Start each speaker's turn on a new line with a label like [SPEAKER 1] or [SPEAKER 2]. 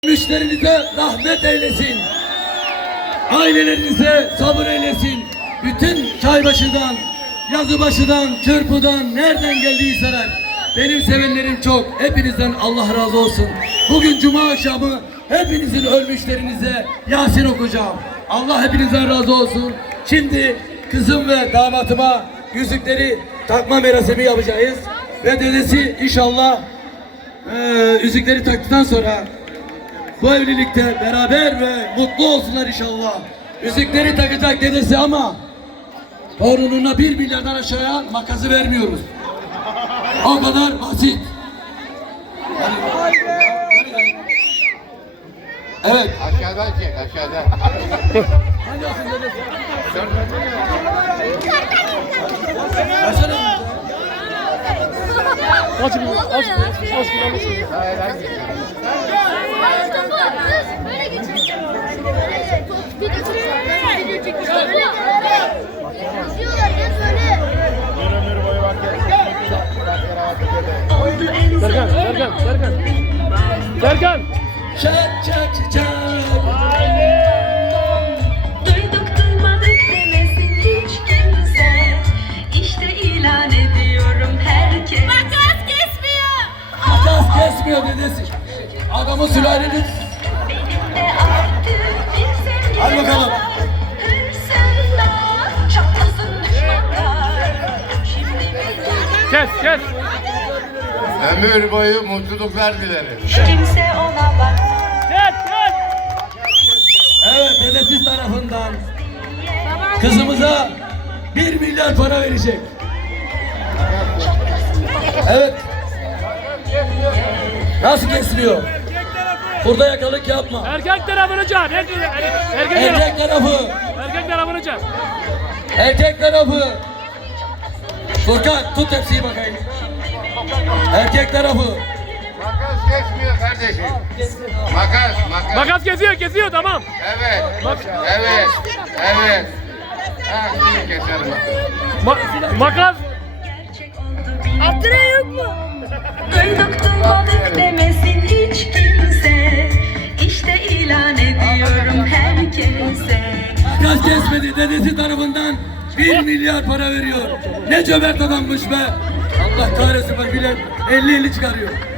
[SPEAKER 1] Müşterinize rahmet eylesin. Ailelerinize sabır eylesin. Bütün Çaybaşı'dan, Yazıbaşı'dan, Çırpı'dan, nereden geldiyseler. Benim sevenlerim çok. Hepinizden Allah razı olsun. Bugün Cuma akşamı hepinizin ölmüşlerinize Yasin okuyacağım. Allah hepinizden razı olsun. Şimdi kızım ve damatıma yüzükleri takma merasimi yapacağız. Ve dedesi inşallah yüzükleri taktıktan sonra bu evlilikte beraber ve mutlu olsunlar inşallah. Yüzükleri takacak dedesi ama torununa 1 milyardan aşağıya makası vermiyoruz. O kadar basit. Evet.
[SPEAKER 2] Aşağıdan çek, aşağıdan.
[SPEAKER 1] Hadi olsun dedesi. Başlayalım.
[SPEAKER 3] Serkan.
[SPEAKER 1] Çak çak çak.
[SPEAKER 4] Duyduk duymadık demesin hiç kimse. İşte ilan ediyorum herkes. Makas kesmiyor.
[SPEAKER 1] Makas kesmiyor dedesi. Adamı sülaleniz.
[SPEAKER 4] Benim de artık bir sevgilim
[SPEAKER 1] Hadi bakalım.
[SPEAKER 4] var. Hırsızlar, şapkasın düşmanlar. Şimdi
[SPEAKER 3] Kes.
[SPEAKER 2] Ömür boyu mutluluklar dilerim.
[SPEAKER 4] hiç kimse ona bak.
[SPEAKER 3] Kes.
[SPEAKER 1] Evet, dedesi tarafından kızımıza 1 milyar para verecek. Evet. Nasıl kesmiyor? Burada yakalık yapma.
[SPEAKER 3] Erkek tarafını çağır. Erkek
[SPEAKER 1] Erkek tarafı.
[SPEAKER 3] tarafını çağır.
[SPEAKER 1] Erkek tarafı. Furkan tut tepsiyi bakayım. Erkek tarafı.
[SPEAKER 2] Makas kesmiyor kardeşim. Makas.
[SPEAKER 3] Makas kesiyor tamam.
[SPEAKER 2] Evet. Evet. Ha, şimdi keserim.
[SPEAKER 3] Makas.
[SPEAKER 4] Gerçek oldu bil. Yok mu? Duyduk duymadık demesin hiç kimse. İşte ilan ediyorum herkese.
[SPEAKER 1] Makas kesmedi. Dedesi tarafından 1 milyar para veriyor. Ne cömert adammış be. Allah kahretsin bak bile 50 çıkarıyor.